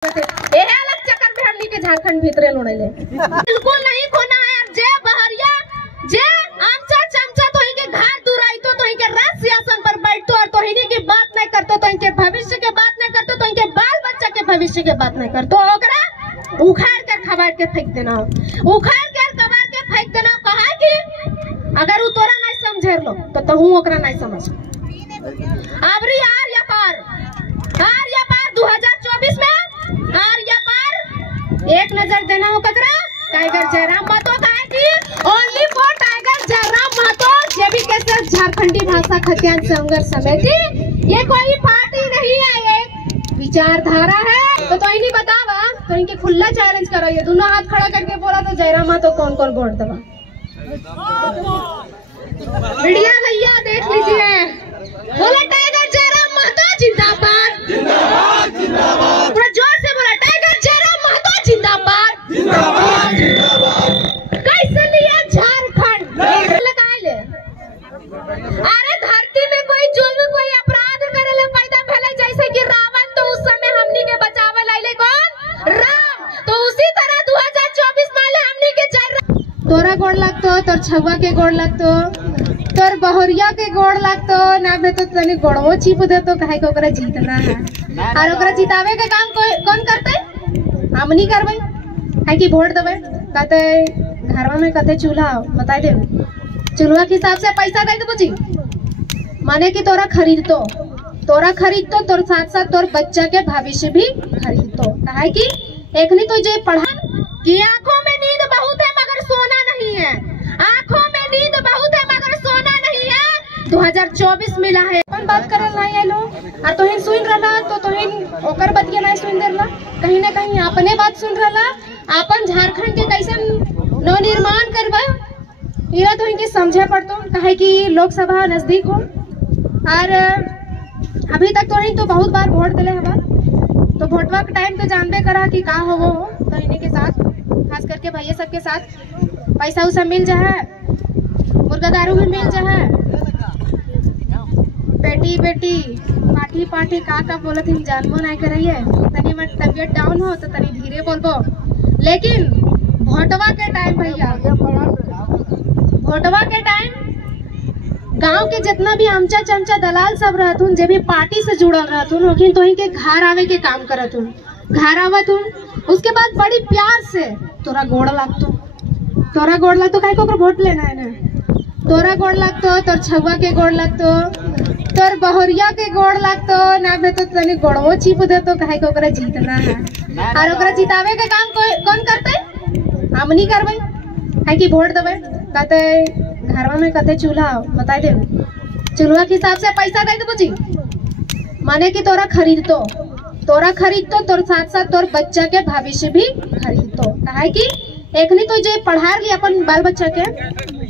ये अलग चक्कर में हमनी के झारखंड भीतरे लोड़े ले बिल्कुल नहीं खोना है। जे बहरिया जे आमचा चमचा तो इनके घर दुराई तो इनके राज सिंहासन पर बैठतो और तो इन्हीं की बात नहीं करतो तो इनके भविष्य के बात नहीं करतो तो इनके बाल बच्चा के भविष्य के बात नहीं करतो। ओकरा उखाड़ कर खबार के फेंक देना, उखाड़ कर कबार के फेंक देना। कहा कि अगर वो तोरा नहीं समझे लो तो तहू ओकरा नहीं समझ। अबरी आर या पार 2024 में आर या पार एक नजर देना हो ककरा टाइगर जयराम महतो। कहा कि only for tiger Jairam Mahato JB के साथ झारखंडी भाषा खतियान संघर्ष समिति। ये कोई पार्टी नहीं है, एक विचारधारा है। तो इन्हीं बतावा तो इनके खुला चैलेंज करो, ये दोनों हाथ खड़ा करके बोला तो जयराम महतो कौन कौन वोट दबा। मीडिया भैया देख लीजिए, बोला टाइगर जयराम महतो जिंदाबाद जिंदाबाद जिंदाबाद। थोड़ा जोर से बोला टाइगर जयराम महतो जिंदाबाद जिंदाबाद जिंदाबाद। कैसे लिया झारखंड ले? अरे धरती में कोई जुल्म कोई अपराध करे ले पैदा भले, जैसे कि रावण तो उस समय हमनी के बचावे लाइले कौन राम, तो उसी तरह 2024 में हमनी के तोरा गोड़ लगतो, तोर छुआ के गोड़ लगतो, तोर बहुरिया के गोड़ लगतो ना भे तो तनी गोड़ो छिप दे तो काहे को ओकरा जीतना है। और ओकरा जितावे के काम कौन करते? हमनी करबे है कि वोट देबे। कहते घरवा में कहते चूल्हा बता दे, चूल्हा के हिसाब से पैसा दे देबो जी, माने कि तोरा खरीदतो तोर साथ साथ तोर बच्चा के भविष्य भी खरीदतो। काहे कि एकनी तो जे पढ़ा कि आंखों में नींद बहुत है मगर सोना नहीं है, आंखों में नींद बहुत है मगर सोना नहीं है। 2024 मिला है अपन बात करल नहीं है लोग, और तोहिन सुन रहा तो तोहिन ओकर बतिया नहीं सुन देला, कहीं ना कहीं अपने बात सुन रहा। अपन झारखंड के कैसे नवनिर्माण करवा ये तो इनके समझे पड़तो। कहे कि लोकसभा नजदीक हो और अभी तक तो बहुत बार वोट दिले हवा, तो वोटवा के टाइम तो जानबे करा कि का हो वो तो इन्हीं के साथ खास करके भैया सबके साथ पैसा उसा मिल जाए, मुर्गा दारू भी मिल जाए, बेटी बेटी पार्टी पार्टी का बोलत हम जानबो नहीं करिए। तनी मत तबियत डाउन हो तो तनी धीरे बोलबो, लेकिन वोटवा के टाइम भैया वोटवा के टाइम गांव के जितना भी आमचा चमचा दलाल सब रहथुन जे भी पार्टी से जुड़ल रहथुन लेकिन तो इनके घर आवे के काम करथुन, घर आवथुन उसके बाद बड़ी प्यार से तोरा गोड़ लगतो काहे को वोट लेना है ना, तोरा गोड़ लगतो, तोर छुआ के गोड़ लगतो, तोर बहुरिया के गोड़ लगतो ना भे तो तनी गोड़ो छिप दे तो काहे को ओकरा जीतना है। और ओकरा जितावे के काम कौन करते? हमनी करबे है कि वोट देबे। कहते घरवा में कहते चूल्हा बता दे, चूल्हा के हिसाब से पैसा दे देबो जी, माने कि तोरा खरीदतो तोर साथ साथ तोर बच्चा के भविष्य भी खरीदतो। काहे कि एकनी तो जे पढ़ा ली अपन बाल बच्चा के,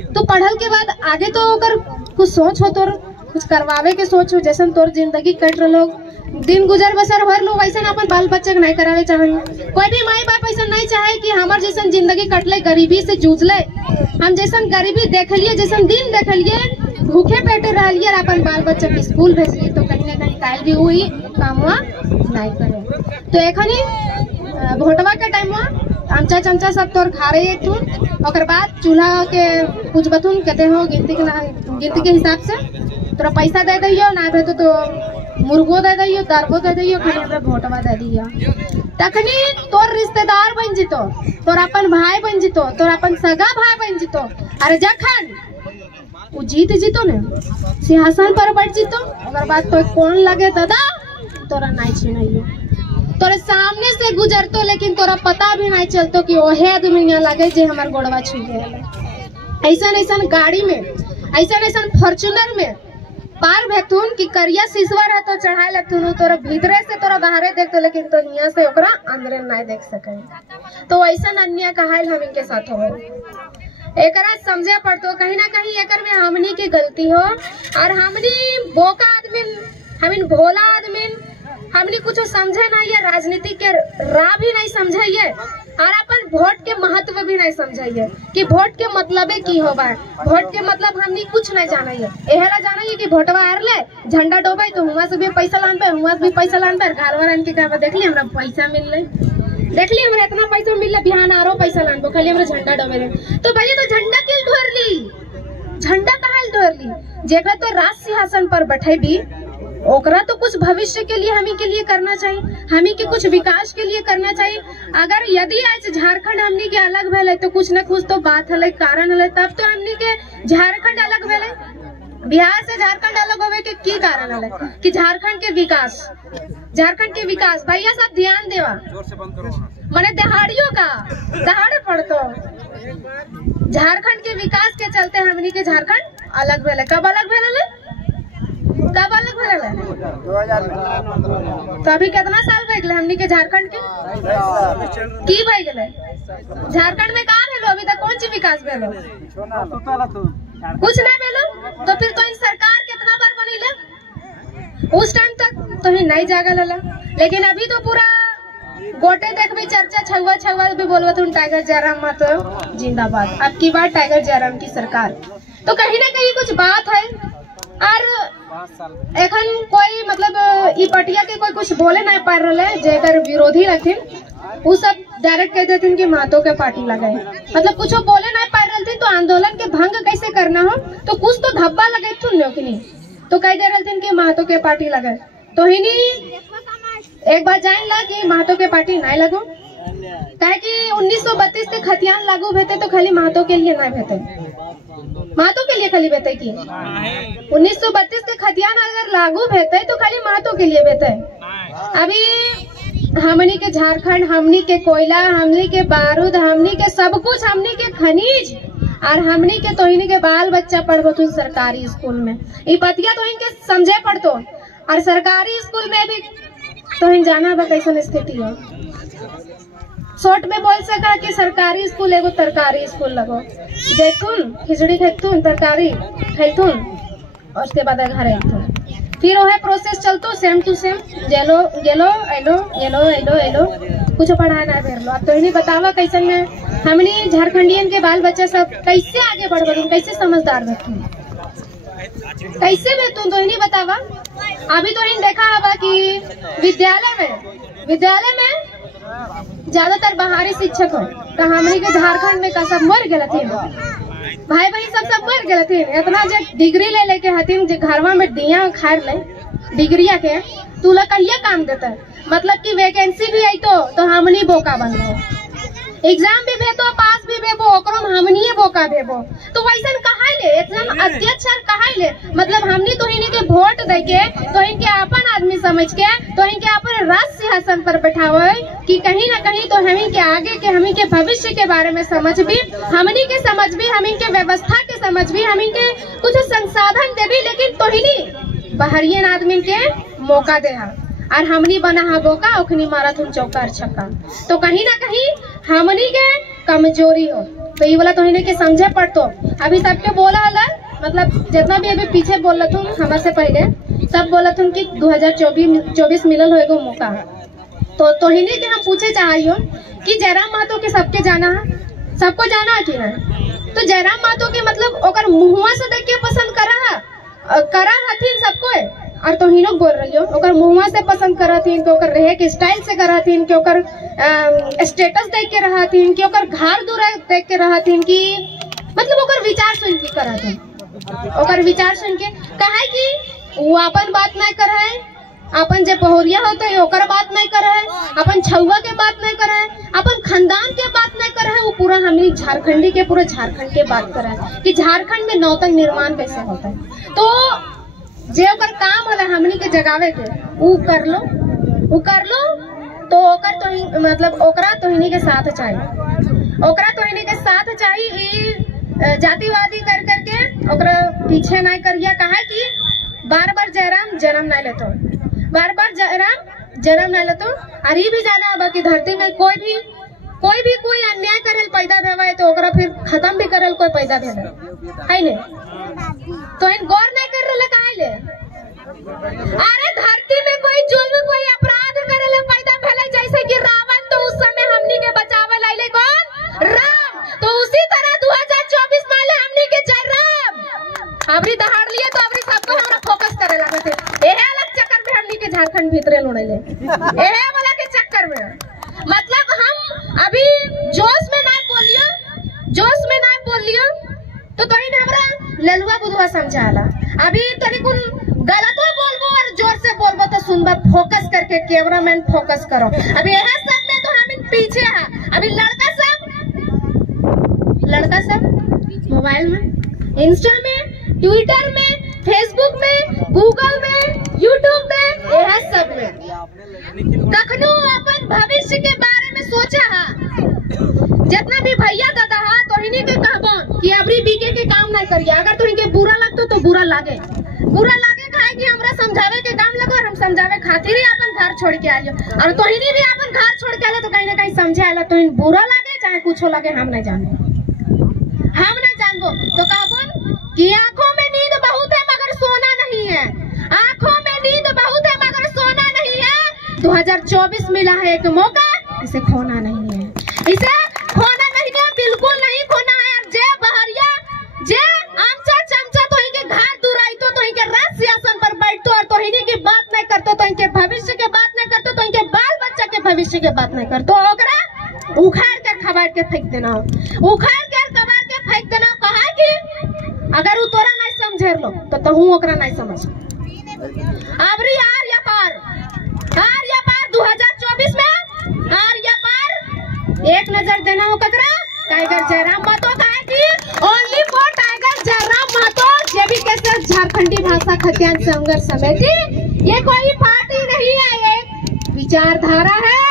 तो पढ़ल के बाद आगे तो ओकर कुछ सोच हो, तोर कुछ करवावे के सोच हो, जैसन तोर जिंदगी कट रहो दिन गुजर बसर हो लो वैसा अपन बाल बच्चा के नहीं करावे चाहे। कोई भी माई बाप ऐसा नहीं चाहे कि हमार जैसन जिंदगी कटले गरीबी से जूझले, हम जैसन गरीबी देखलिए जैसन दिन देखलिए भूखे पेटे रहलिए अपन बाल बच्चा के स्कूल भेजलिए, तो कहीं ना कहीं काल भी हुई कामवा नहीं करे। तो एखनी वोटवा के टाइम आमचा चमचा सब तोर खा रहे थू, और बाद चूल्हा के कुछ बतून कहते हो गिनती के हिसाब से तोरा पैसा दे दियो ना भे तो मुर्गो दे दियो, दारबो दे दियो, खाली वोटवा दे दियो। तखनी तोर रिश्तेदार बन जितो, तोर अपन भाई बन जितो, तोर अपन सगा भाई बन जितो। अरे जखन वो जीत जितो ने सिंहासन पर बैठ जितो, अगर बात तो कौन लगे दादा तोरा नहीं छीनाइयो, तोरे सामने से गुजरतो लेकिन तोरा पता भी नहीं चलतो कि ओहे आदमी लगे जे हमार गोड़वा छू गया। ऐसा गाड़ी में ऐसा फॉर्चूनर में पार भेथुन कि करिया सिसवा रह तो चढ़ाए लगथुन, तोरा भीतरे से तोरा बाहरे देखतो लेकिन तो निया से ओकरा अंदरे नहीं देख सके। तो ऐसा अन्य कहाल हम इनके साथ हो एकरा समझे पड़तो, कहीं ना कहीं एकर में हमनी की गलती हो, और हमनी बोका आदमी हमिन भोला आदमी हमनी कुछ समझे नहीं है, राजनीति के राह भी नहीं समझे, और अपन वोट के महत्व भी नहीं समझाइए कि वोट के मतलब की होगा। वोट के मतलब हमनी कुछ नहीं जानिए, एहला जानिए कि वोटवा आर ले झंडा डोबे तो हुआ से भी पैसा लानबे, हुआ से भी पैसा लानबे, घर वालन के कहबे देखली हमरा पैसा मिल रही, देखली हमरा इतना पैसा मिल रहा, बिहान आरो पैसा लानबो, खाली हमरा झंडा डोबे रहे। तो भैया तो झंडा क्यों ढोर ली, झंडा कहाँ ढोर ली? जेकरा तो राज सिंहासन पर बैठे भी ओकरा तो कुछ भविष्य के लिए हमी के लिए करना चाहिए, हमी के कुछ विकास के लिए करना चाहिए। अगर यदि आज झारखंड हमनी के अलग भेले तो कुछ न कुछ तो बात हले, कारण हले, तब तो हमनी के झारखंड अलग भेले। बिहार से झारखंड अलग होवे के की कारण हले कि झारखंड के विकास, झारखंड के विकास। भैया सब ध्यान देवा, मने दहाड़ियों का दहाड़ पड़तो। झारखंड के विकास के चलते हमनी के झारखंड अलग भेले। कब अलग भेले? कब अलग भेले? 2000। तो अभी कितना साल भई गेले हमनी के झारखंड के? की भई गेले? झारखंड में कहाँ भेलो अभी तक? कौन सी विकास भेलो? कुछ ना भेलो। तो फिर तो इन सरकार कितना बार बनीले? उस टाइम तक तो ही नहीं जागल हला, लेकिन अभी तो पूरा गोटे देख भी चर्चा छुआ छुआ भी बोलबो तुम टाइगर जयराम मातो जिंदाबाद, अब की बार टाइगर जयराम की सरकार। तो कहीं ना कहीं कुछ बात है। और एखन कोई मतलब ई पटिया के कोई कुछ बोले नहीं पा रहे, जेकर विरोधी रखिन वो सब डायरेक्ट कह देते कि महतो के पार्टी लगाए, मतलब कुछ बोले नहीं पा रहे थे। तो आंदोलन के भंग कैसे करना हो तो कुछ तो धब्बा लगे थी, तो कह दे रहे थे कि महतो के पार्टी लगाए। तो ही एक बार जान ला कि महतो के पार्टी नहीं लगो, कहे कि 1932 के खतियान लागू भेते तो खाली महतो के लिए नहीं भेते, महतो के लिए खाली भेते की 1932 के खतियान अगर लागू भेते तो खाली महतो के लिए भेते। अभी हमनी के झारखंड, हमनी के कोयला, हमनी के बारूद, हमनी के सब कुछ, हमनी के खनिज और हमनी के तोहिनी के बाल बच्चा पढ़बो तो सरकारी स्कूल में, ये बतिया तो इनके समझे पड़तो। और सरकारी स्कूल में भी तो इन जाना बा कैसन स्थिति हो। शॉर्ट में बोल सका कि सरकारी स्कूल एगो तरकारी स्कूल लगो, जैतून खिचड़ी खेतून, तरकारी खेतून और उसके बाद घर आतून, फिर वह प्रोसेस चलतो सेम टू सेम, जेलो गेलो एलो एलो एलो एलो कुछ पढ़ा ना भेर लो। अब तो इन्हीं बतावा कैसन में हमनी झारखंडियन के बाल बच्चा सब कैसे आगे बढ़, कैसे समझदार बैठूं, कैसे बैठूं, तो इन्हीं बतावा। अभी तो इन देखा होगा कि विद्यालय में ज्यादातर बाहरी शिक्षक हो, तो हमनी के झारखंड में का सब मर गए थे, भाई बहन सब मर गए थे। इतना जो डिग्री ले लेके हथिन जो घरवा में दिया खार ले डिग्रिया के, तू लोग कहिए काम देता, मतलब कि वैकेंसी भी आई तो हमनी बोका बनो, एग्जाम भी भेतो, पास भी भेबो, ओकरो हमनी बोका भेबो। तो वैसन कहा ले इतना अत्याचार कहा ले, मतलब हमनी तो इन्हीं के वोट दे के, तो इनके अपन आदमी समझ के, तो इनके अपन राज सिंहासन पर बैठावे कि कहीं ना कहीं तो हमी के आगे के, हमी के भविष्य के बारे में समझ भी, हमनी के समझ भी, हमी के व्यवस्था के समझ भी, हमी के कुछ संसाधन दे भी, लेकिन तो ही बाहरियन आदमी के मौका दे और हमनी बना हा बोका, ओखनी मारा तुम चौका छक्का। तो कहीं ना कहीं हमनी के कमजोरी हो, तो ये वाला तो इन्हें के समझे पड़तो। अभी सबके बोला हला, मतलब जितना भी अभी पीछे बोल तुम हमारे से पहले सब बोला तुम कि 2024 मिलल होएगो मौका। तो इन्हें के हम पूछे चाहिए कि जयराम महतो के सबके जाना है, सबको जाना है कि नहीं? तो जयराम महतो के मतलब ओकर मुहुआ से देख के पसंद करा हथिन सबको, और तो ही लोग बोल रही हो ओकर मुहुआ से पसंद करथिन, कि ओकर रहे के स्टाइल से करथिन, कि ओकर स्टेटस देख के रहथिन, कि ओकर घर दूर देख के रहथिन, कि मतलब ओकर विचार सुन के करथिन, ओकर विचार सुन के कहे कि वो अपन बात नहीं कर है, अपन जे पहोरिया होते है ओकर बात नहीं कर है, अपन छुआ के बात नहीं कर है, अपन खानदान के बात नहीं कर है, वो पूरा हमनी झारखंडी के पूरे झारखंड के बात कर है कि झारखंड में नौतन निर्माण कैसे होता है। तो जे ओकर काम होला हमनी के जगावे के ऊ कर लो तो ओकर तो मतलब ओकरा तो इन्हीं के साथ चाहिए, ओकरा तो इन्हीं के साथ चाहिए। जातिवादी कर करके ओकरा पीछे नहीं करिया, कहा कि बार बार जयराम जन्म नहीं लेतो, बार बार जयराम जन्म नहीं लेतो। और ये भी जाना अब कि धरती में कोई अन्याय करल पैदा भेवा है तो ओकरा फिर खत्म भी करल कोई पैदा भेवा है ने, तो इन गौर नहीं कर रहे काहे ले? अरे धरती में कोई जुल्म कोई अपराध करे पैदा भेले, जैसे कि रावण तो उस समय हमनी के बचावे ला अबरी दहाड़ लिए तो अबरी सबको हमरा फोकस करे लगे थे। एहे अलग चक्कर में हमनी के झारखंड भीतरे लोड़े ले, एहे वाला के चक्कर में मतलब हम अभी जोश में ना बोलियो, जोश में ना बोलियो तो तोहिन हमरा ललुआ बुधवा समझाला। अभी तनी कुन गलतो बोलबो और जोर से बोलबो तो सुनबा, फोकस करके कैमरामैन फोकस करो। अभी यह सब में तो हम पीछे है। अभी लड़का सब मोबाइल में, इंस्टा में, ट्विटर में, फेसबुक में, गूगल में, यूट्यूब में, यह सब में कखनो अपन भविष्य के बारे में सोचा है। जितना भी भैया दादा है तो इन्हीं के कहबो कि अबरी बीके के काम ना करिए। अगर तो इनके बुरा लगतो तो बुरा लागे खाए कि हमरा समझावे के काम लगो और हम समझावे खातिर ही अपन घर छोड़ के आइयो। और तो इन्हीं भी अपन घर छोड़ के आला तो कहीं ना कहीं समझे आला तो इन बुरा लागे चाहे कुछ लगे हम नहीं जानबो तो कहबो कि आंखों में नींद बहुत है मगर सोना नहीं है, आंखों में नींद बहुत है मगर सोना नहीं है। 2024 मिला है एक मौका, इसे खोना नहीं है, इसे खोना नहीं है, बिल्कुल नहीं खोना है। जे बहरिया जे आमचा चमचा तो इनके घर दुराई तो इनके राज सिंहासन पर बैठतो और तो इन्हीं की बात नहीं करतो तो इनके भविष्य के बात नहीं करतो तो इनके बाल बच्चा के भविष्य के बात नहीं करतो, ओकरा उखाड़ कर खबार के फेंक देना, उखाड़ कर कबार के फेंक देना। कहा कि अगर उ तोरा नहीं समझे लो तो तहू ओकरा नहीं समझ। अबरी आर या पार 2024 में आर या पार एक नजर देना हो ककरा टाइगर जयराम महतो। कहा कि only for tiger Jairam Mahato JB कैसे झारखंडी भाषा खतियान संघर्ष समिति। ये कोई पार्टी नहीं है, ये विचारधारा है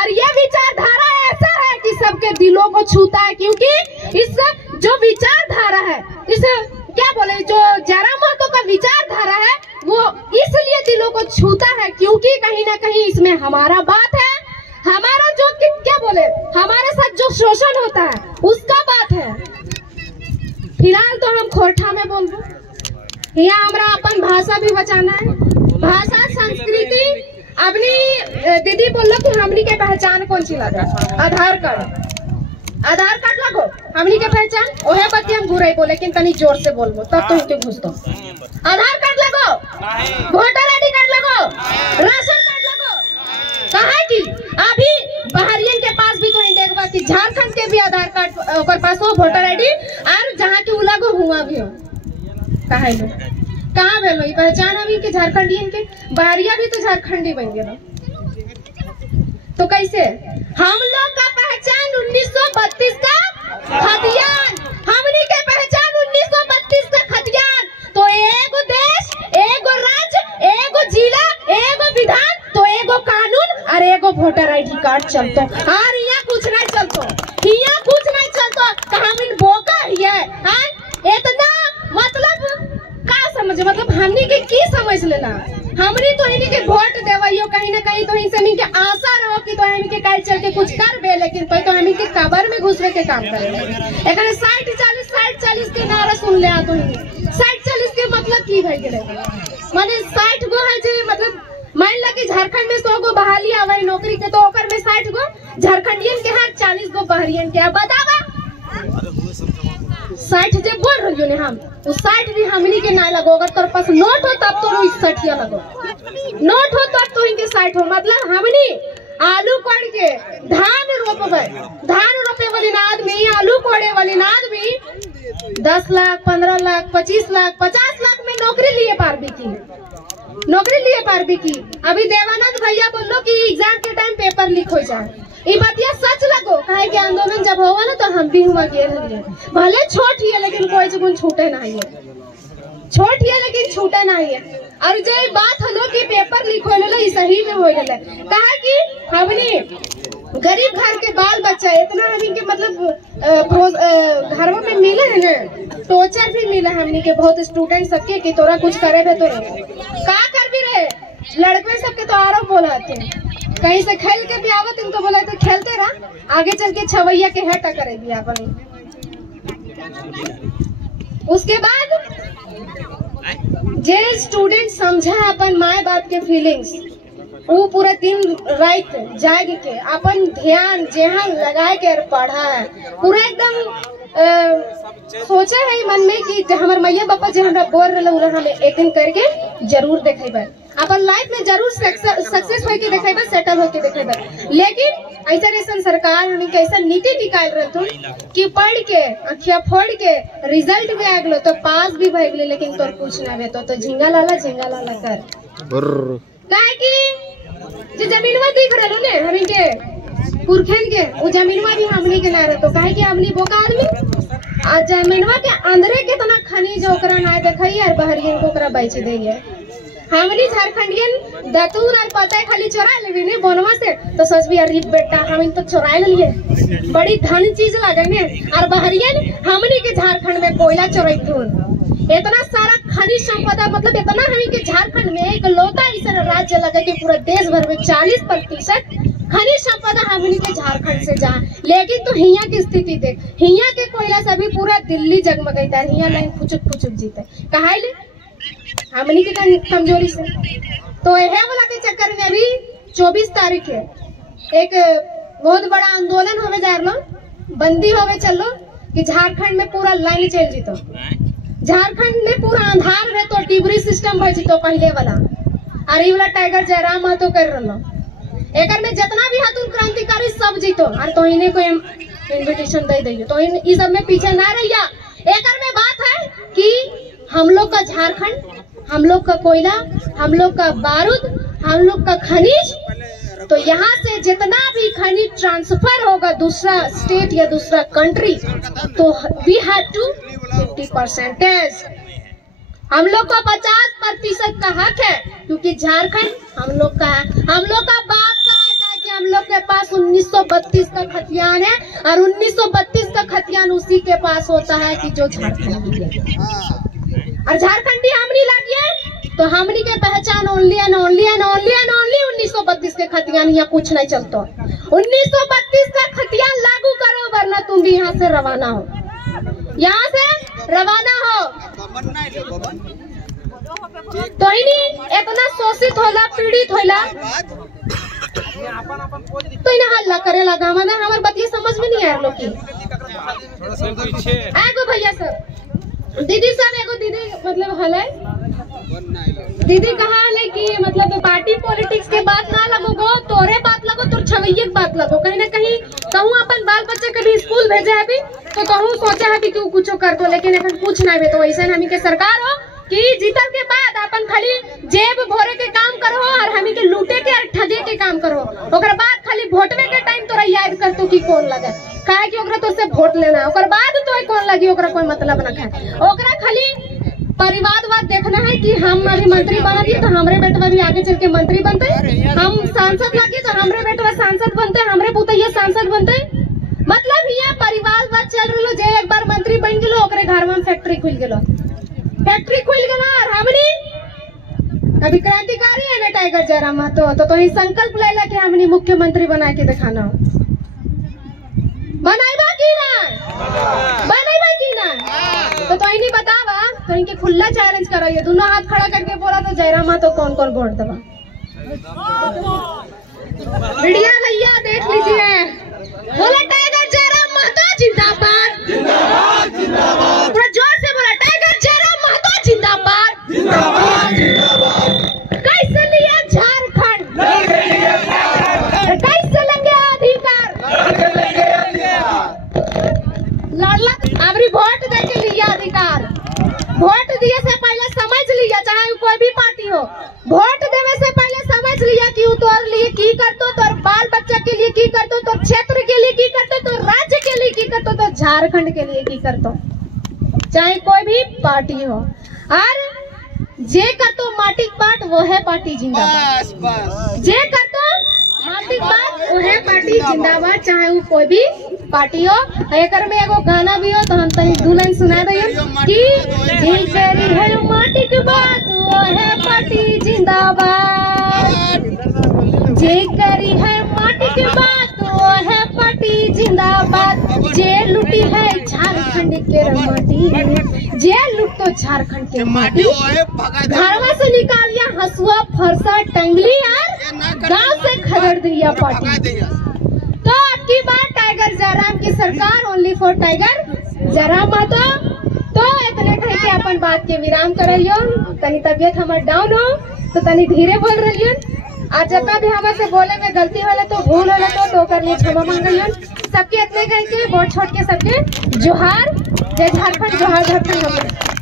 और ये विचारधारा ऐसा है कि सबके दिलों को छूता है। क्योंकि इस जो विचारधारा है, इस क्या बोले जो जयराम महतो का विचारधारा है वो इसलिए दिलों को छूता है क्योंकि कहीं ना कहीं इसमें हमारा बात है, हमारा जो क्या बोले हमारे साथ जो शोषण होता है उसका बात है। फिलहाल तो हम खोरठा में बोल रहे, यहाँ हमारा अपन भाषा भी बचाना है, भाषा संस्कृति। अपनी दीदी बोल लो कि हमनी के पहचान कौन सी लगा, आधार कार्ड लगो हमनी के पहचान ओहे बत्ती हम घुरे बोले लेकिन तनी जोर से बोलबो तब तो इनके घुस दो। आधार कार्ड लगो, वोटर आईडी कार्ड लगो, राशन कार्ड लगो। कहा कि अभी बहरियन के पास भी तो देखबा कि झारखंड के भी आधार कार्ड ओकर पास हो, वोटर आईडी और जहाँ के लगो हुआ भी हो। कहाँ भेलो पहचान अभी के झारखंडियन के, बहरिया भी तो झारखंडी बन गए तो कैसे। हम लोग का पहचान 1932 का खतियान, हमनी के पहचान 1932 का खतियान। तो एगो देश, एगो राज्य, एगो जिला, एगो विधान, तो एगो कानून और एगो वोटर आईडी कार्ड चलतो और यहाँ कुछ नहीं चलतो, यहाँ कुछ नहीं चलतो। तो हम इन बोका है इतना मतलब का समझे, मतलब हमनी के की समझ लेना, हमनी तो इन्हीं के वोट देवइयो कहीं ना कहीं तो इनसे के आशा रहो कि तो हम के काल चल के कुछ कर बे, लेकिन तो हम के कबर में घुसवे के काम करे। एखने 60-40 के नारा सुन ले तो 60-40 के मतलब की भई गेले, माने 60 गो है जे मतलब मान ला कि झारखंड में 100 गो बहाली आवे नौकरी के तो ओकर में 60 गो झारखंडियन के है, 40 गो बहरियन के। बतावा 60 जे बोल रही ने हम उस 60 भी हमनी के ना लगो। अगर तोर पास नोट हो तब तो 60 लगो, नोट हो तब तो इनके 60 हो। मतलब हमनी आलू कोड़ के धान रोपबे, धान रोपे वाली ना आदमी, आलू कोड़े वाली ना आदमी 10 लाख 15 लाख 25 लाख 50 लाख में नौकरी लिए पारबी की, नौकरी लिए पारबी की। अभी देवानंद भैया बोलो कि एग्जाम के टाइम पेपर लीक हो जाए, ये बातिया सच लगो। कहे कि आंदोलन जब होगा ना तो हम भी हुआ गेल भले छोट ही है लेकिन कोई चुन छूटे ना है, छोट ही है लेकिन छूटे ना है। और जो बात हलो कि पेपर लीक हो ले सही में हो ले, कहे कि हमने गरीब घर के बाल बच्चा इतना हमनी के मतलब घरों में मिले है ना, टॉर्चर भी मिला हमनी के बहुत स्टूडेंट सबके कि तोरा कुछ करे बे तो का कर भी रहे। लड़के सबके तो आरोप बोलाते कहीं से खेल के भी आवत इनको बोला तो खेलते रहा, आगे चल के छवैया के हटा करेगी अपन। उसके बाद जे स्टूडेंट समझा अपन माए बाप के फीलिंग्स, वो पूरा दिन रात जाग के अपन ध्यान जेहन लगा के पढ़ा है, पूरा एकदम सोचे है मन में कि हमारे मैया बापा जो हमरा बोल रहे हम एक दिन करके जरूर देखेबे, अपन लाइफ में जरूर सक्सेस होके देखेबे, सेटल होके देखेबे। लेकिन ऐसा सरकार ने कैसा नीति निकाल रहे कि पढ़ के अखिया फोड़ के रिजल्ट भी आ गलो तो पास भी भय गए, लेकिन तोर कुछ ना वे तो झिंगा लाला कर काहे कि जो जमीनवा दिख रहलो ने हमनी के पुरखन के वो जमीनवा भी हमनी के ना रहतो, काहे कि हमनी बोका आदमी आ जमीनवा के अंदरे कितना खनिज ओकरा ना देखई और बहरियन को ओकरा बेच देइए। हमनी झारखंडियन दतून और पता खाली चोरा लेबे ने बनवा से तो सोचबी अरे बेटा हम तो चोरा लिए बड़ी धन चीज लगे ने, और बहरियन हमनी के झारखंड में कोयला चोरैथुन। इतना सारा खनिज संपदा मतलब इतना हमी के झारखंड में एक लौता ऐसा राज्य लगे कि पूरे देश भर में 40% खनिज संपदा हमनी के झारखंड से जा। लेकिन तो हिया की स्थिति देख, हिया के कोयला से भी पूरा दिल्ली जगमगाता है, हिया लाइन फुचुक जीते कहाई हमनी के कमजोरी से। तो यह वाला के चक्कर में अभी 24 तारीख है एक बहुत बड़ा आंदोलन होवे जा रहा, बंदी होवे चलो कि झारखंड में पूरा लाइन चल जीतो, झारखंड में पूरा अंधार रहे तो टिबरी सिस्टम भर जीतो पहले वाला, और वाला टाइगर जयराम महतो कर रहा एकर में जितना भी हाथुन क्रांतिकारी सब जीतो, और तो इन्हें को इनविटेशन दे दियो तो इन सब में पीछे ना रहिया। एकर में बात है कि हम लोग का झारखंड, हम लोग का कोयला, हम लोग का बारूद, हम लोग का खनिज, तो यहाँ से जितना भी खनिज ट्रांसफर होगा दूसरा स्टेट या दूसरा कंट्री तो वी हैव टू 50%। हम लोग का 50% का हक है, क्योंकि झारखंड हम लोग का है, हम लोग का बाप का है कि हम लोग के पास 1932 का खतियान है, और 1932 का खतियान उसी के पास होता है कि जो झारखंडी है, और झारखंडी हमनी लगी है तो हमनी के पहचान ओनली 1932 के खतियान, यहाँ कुछ नहीं चलता। 1932 का खतियान लागू करो वरना तुम भी यहाँ से रवाना हो, यहाँ से रवाना हो। तो इतना शोषित होला, पीड़ित होला तो इन्हें हल्ला करे लगा मैंने हमारे बात ये समझ में नहीं आया लोग की। एगो भैया सब दीदी सब एगो दीदी मतलब हल दीदी कहा है कि मतलब पार्टी पॉलिटिक्स के बात ना लगो, तोरे बात लगो, तोर छवैये के बात लगो। कहीं ना कहीं कहूँ अपन बाल बच्चे कभी स्कूल भेजे है भी तो कहूँ सोचा है कि तू कुछ कर दो, लेकिन अपन कुछ ना भी। तो वैसे हमी के सरकार हो कि जीतल के बाद अपन खाली जेब भोरे के काम करो और हमी के लूटे के और ठगे के काम करो, ओकर बाद खाली वोटवे के टाइम तोरा याद कर तू कि कौन लगे, काहे कि ओकरा तो से वोट लेना है, ओकर बाद तो कौन लगी ओकरा कोई मतलब ना है। ओकरा खाली परिवारवाद देखना है कि हम अभी मंत्री बना दिए तो हमरे बेटवा भी आगे चल के मंत्री बनते, हम सांसद लगे तो हमरे बेटवा सांसद बनते, हमरे पुतैया सांसद बनते। मतलब यहाँ परिवारवाद चल रहा, जे एक बार मंत्री बन गलो ओकरे घर में फैक्ट्री खुल गलो, फैक्ट्री खुल गलो, और हमनी कभी क्रांतिकारी है ना टाइगर जयराम महतो तो ही संकल्प लेला कि हमनी मुख्यमंत्री बना के दिखाना। बनाइबा की ना, बनाइबा की ना, तो इन्हीं बतावा, तो इनके खुला चैलेंज करो, ये दोनों हाथ खड़ा करके बोला तो जयराम महतो कौन कौन वोट देवा। मीडिया भैया देख लीजिए, बोला टाइगर जयराम महतो जिंदाबाद, जिंदाबाद जिंदाबाद, पूरा जोर से बोला टाइगर जयराम महतो जिंदाबाद, जिंदाबाद जिंदाबाद। कैसे लिया झारखंड, कैसे लेंगे अधिकार, लड़ला अबरी वोट दे के लिया अधिकार, वोट दिए से पहले समझ लिया, चाहे कोई भी पार्टी हो, वोट देवे से पहले समझ लिया कि तोर लिए की करतो, तोर बाल बच्चा के लिए की करतो, तोर क्षेत्र के लिए की करतो, तोर राज्य के लिए की करतो, तो झारखंड के लिए की करतो, चाहे कोई भी पार्टी हो। और जे करतो माटिक बाट वो है पार्टी जिंदाबाद, जे करतो माटिक बाट वो है पार्टी जिंदाबाद, चाहे वो कोई भी पार्टी हो। एकर में एगो गाना भी हो तो हम तनी दू लाइन सुना दे कि जे करी है माटिक बाट वो है पार्टी जिंदाबाद, जे करी है माटिक बाट वो है पार्टी जिंदाबाद, जे लुटी है झारखंड के माटी, जे लुट तो झारखंड के माटी, घरवा से निकाल लिया हसुआ फरसा टंगली और गांव से खदेड़ दिया पार्टी। तो अब की बार टाइगर जयराम की सरकार, ओनली फॉर टाइगर जरा माता तो इतने कह के अपन बात के विराम करियो। तनी तबियत हमार डाउन हो तो तनी धीरे बोल रहियो। आज जब भी हमसे बोले में गलती होला तो भूल होला तो कर लिए क्षमा मांगियो। सबके इतने कह के बहुत छोट के सबके जोहार, जय झारखंड, जोहार झारखंड।